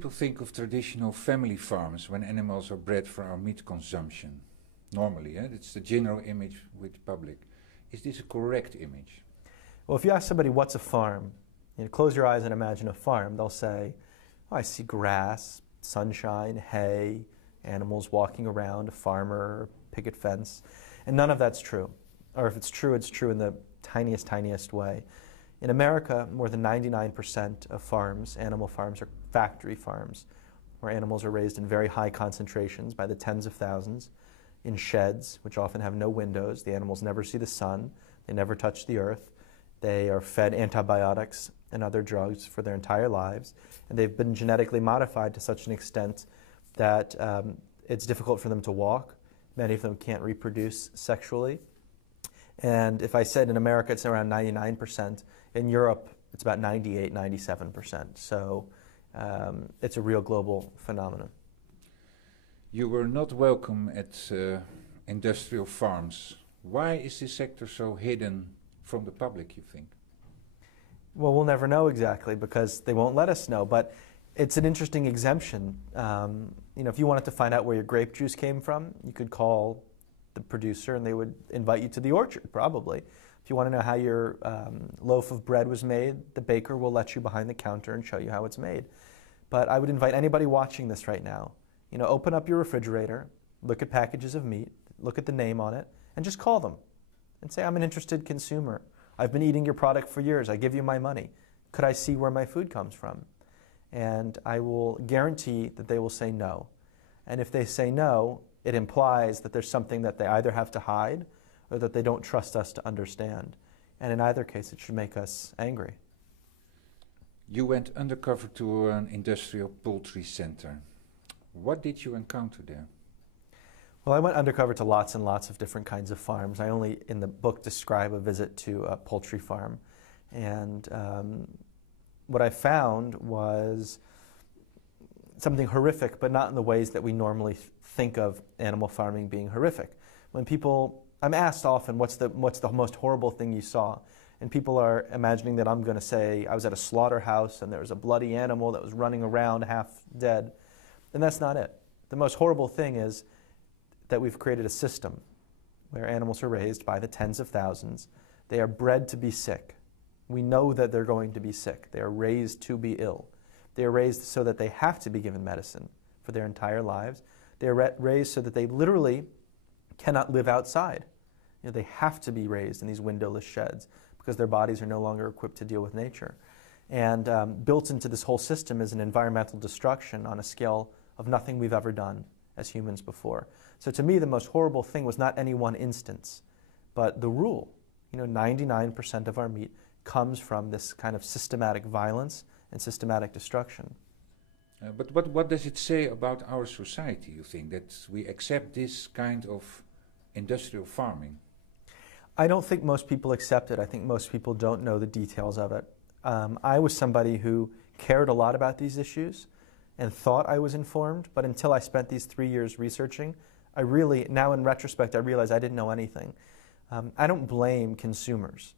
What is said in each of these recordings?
people think of traditional family farms when animals are bred for our meat consumption? Normally, it's the general image with the public. Is this a correct image? Well, if you ask somebody what's a farm, close your eyes and imagine a farm, they'll say, oh, I see grass, sunshine, hay, animals walking around, a farmer, picket fence, and none of that's true. Or if it's true in the tiniest way. In America, more than 99% of farms, animal farms, are factory farms, where animals are raised in very high concentrations by the tens of thousands, in sheds, which often have no windows. The animals never see the sun, they never touch the earth, they are fed antibiotics and other drugs for their entire lives, and they've been genetically modified to such an extent that it's difficult for them to walk. Many of them can't reproduce sexually. And if I said in America it's around 99%, in Europe it's about 98, 97%. So it's a real global phenomenon. You were not welcome at industrial farms. Why is this sector so hidden from the public, you think? Well, we'll never know exactly because they won't let us know. But it's an interesting exemption. If you wanted to find out where your grape juice came from, you could call the producer and they would invite you to the orchard, probably. If you want to know how your loaf of bread was made, the baker will let you behind the counter and show you how it's made. But I would invite anybody watching this right now, open up your refrigerator, look at packages of meat, look at the name on it, and just call them and say, I'm an interested consumer. I've been eating your product for years. I give you my money. Could I see where my food comes from? And I will guarantee that they will say no. And if they say no, it implies that there's something that they either have to hide or that they don't trust us to understand. And in either case, it should make us angry. You went undercover to an industrial poultry center. What did you encounter there? Well, I went undercover to lots and lots of different kinds of farms. I only, in the book, describe a visit to a poultry farm. And what I found was something horrific, but not in the ways that we normally think of animal farming being horrific. When people, I'm asked often, what's the most horrible thing you saw? And people are imagining that I'm going to say, I was at a slaughterhouse and there was a bloody animal that was running around half dead. And that's not it. The most horrible thing is that we've created a system where animals are raised by the tens of thousands. They are bred to be sick. We know that they're going to be sick. They are raised to be ill. They are raised so that they have to be given medicine for their entire lives. They are raised so that they literally cannot live outside. They have to be raised in these windowless sheds because their bodies are no longer equipped to deal with nature. And built into this whole system is an environmental destruction on a scale of nothing we've ever done as humans before. So to me, the most horrible thing was not any one instance, but the rule. 99% of our meat comes from this kind of systematic violence and systematic destruction. But what does it say about our society, you think, that we accept this kind of industrial farming? I don't think most people accept it. I think most people don't know the details of it. I was somebody who cared a lot about these issues and thought I was informed, but until I spent these 3 years researching, now in retrospect, I realize I didn't know anything. I don't blame consumers.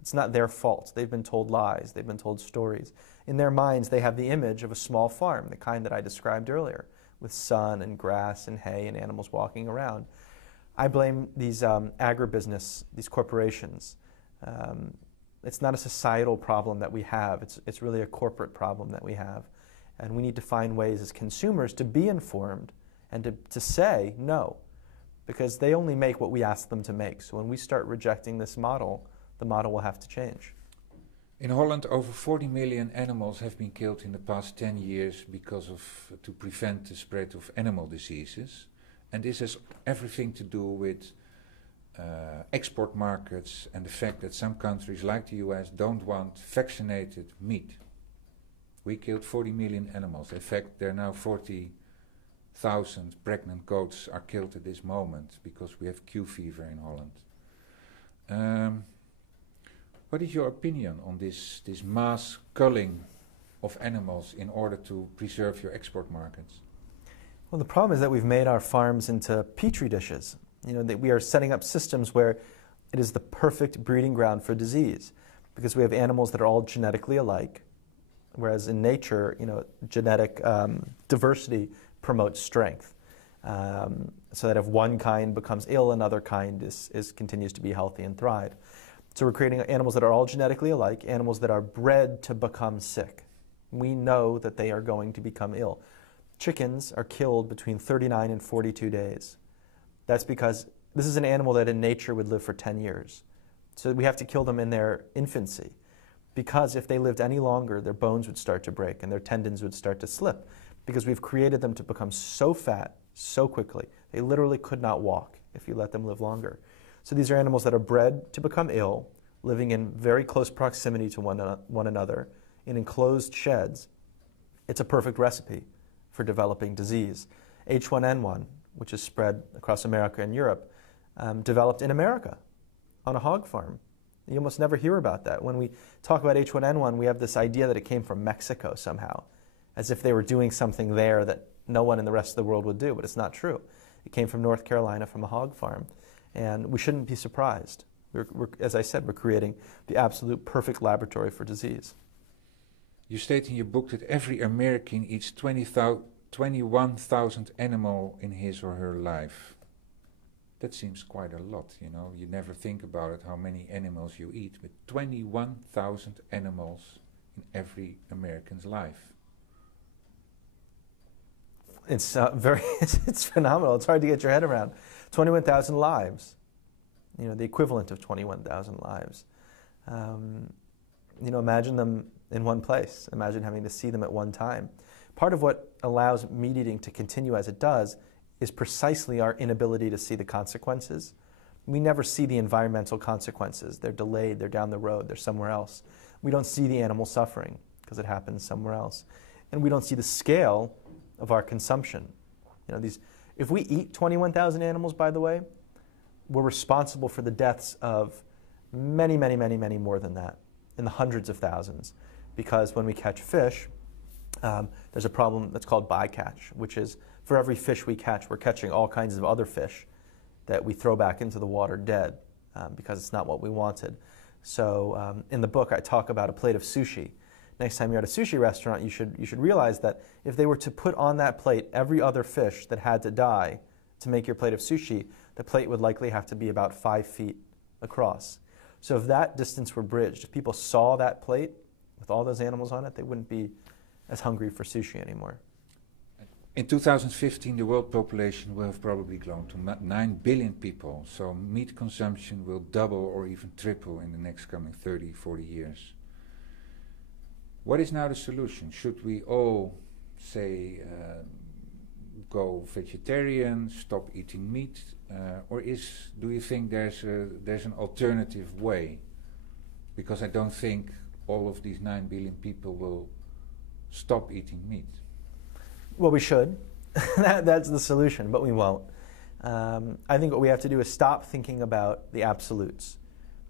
It's not their fault. They've been told lies. They've been told stories. In their minds, they have the image of a small farm, the kind that I described earlier, with sun and grass and hay and animals walking around. I blame these agribusiness, these corporations. It's not a societal problem that we have. It's really a corporate problem that we have. And we need to find ways as consumers to be informed and to say no, because they only make what we ask them to make. So when we start rejecting this model, the model will have to change. In Holland, over 40 million animals have been killed in the past 10 years to prevent the spread of animal diseases. And this has everything to do with export markets and the fact that some countries like the US don't want vaccinated meat. We killed 40 million animals. In fact, there are now 40,000 pregnant goats are killed at this moment because we have Q fever in Holland. What is your opinion on this mass culling of animals in order to preserve your export markets? Well, the problem is that we've made our farms into petri dishes. That we are setting up systems where it is the perfect breeding ground for disease because we have animals that are all genetically alike. Whereas in nature, genetic diversity promotes strength. So that if one kind becomes ill, another kind continues to be healthy and thrive. So we're creating animals that are all genetically alike, animals that are bred to become sick. We know that they are going to become ill. Chickens are killed between 39 and 42 days. That's because this is an animal that in nature would live for 10 years. So we have to kill them in their infancy, because if they lived any longer, their bones would start to break and their tendons would start to slip, because we've created them to become so fat so quickly. They literally could not walk if you let them live longer. So these are animals that are bred to become ill, living in very close proximity to one another in enclosed sheds. It's a perfect recipe for developing disease. H1N1, which is spread across America and Europe, developed in America on a hog farm. You almost never hear about that. When we talk about H1N1, we have this idea that it came from Mexico somehow, as if they were doing something there that no one in the rest of the world would do, but it's not true. It came from North Carolina, from a hog farm, and we shouldn't be surprised. As I said, we're creating the absolute perfect laboratory for disease. You state in your book that every American eats 21,000 animals in his or her life. That seems quite a lot, You never think about it, how many animals you eat, but 21,000 animals in every American's life. It's it's phenomenal. It's hard to get your head around. 21,000 lives, the equivalent of 21,000 lives. Imagine them in one place. Imagine having to see them at one time. Part of what allows meat eating to continue as it does is precisely our inability to see the consequences. We never see the environmental consequences. They're delayed, they're down the road, they're somewhere else. We don't see the animal suffering because it happens somewhere else. And we don't see the scale of our consumption. If we eat 21,000 animals, by the way, we're responsible for the deaths of many, many, many, many more than that, in the hundreds of thousands. Because when we catch fish, there's a problem that's called bycatch, which is for every fish we catch, we're catching all kinds of other fish that we throw back into the water dead because it's not what we wanted. So in the book, I talk about a plate of sushi. Next time you're at a sushi restaurant, you should realize that if they were to put on that plate every other fish that had to die to make your plate of sushi, the plate would likely have to be about 5 feet across. So if that distance were bridged, if people saw that plate with all those animals on it, they wouldn't be as hungry for sushi anymore. In 2015, the world population will have probably grown to 9 billion people, so meat consumption will double or even triple in the next coming 30, 40 years. What is now the solution? Should we all, say, go vegetarian, stop eating meat, or do you think there's an alternative way? Because I don't think all of these 9 billion people will stop eating meat. Well, we should. That's the solution, but we won't. I think what we have to do is stop thinking about the absolutes.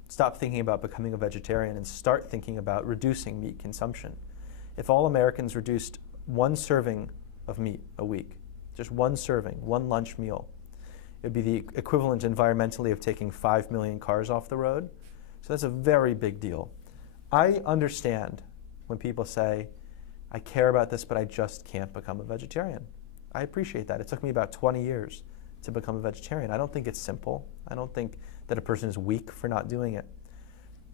Stop thinking about becoming a vegetarian and start thinking about reducing meat consumption. If all Americans reduced 1 serving of meat a week, just 1 serving, 1 lunch meal, it would be the equivalent environmentally of taking 5 million cars off the road. So that's a very big deal. I understand when people say, I care about this, but I just can't become a vegetarian. I appreciate that. It took me about 20 years to become a vegetarian. I don't think it's simple. I don't think that a person is weak for not doing it.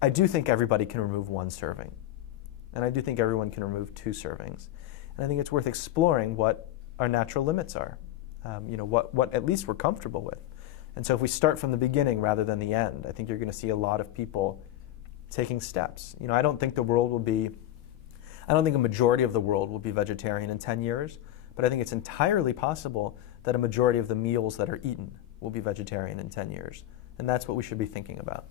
I do think everybody can remove 1 serving. And I do think everyone can remove 2 servings. And I think it's worth exploring what our natural limits are, what at least we're comfortable with. And so if we start from the beginning rather than the end, I think you're going to see a lot of people taking steps. I don't think a majority of the world will be vegetarian in 10 years, but I think it's entirely possible that a majority of the meals that are eaten will be vegetarian in 10 years. And that's what we should be thinking about.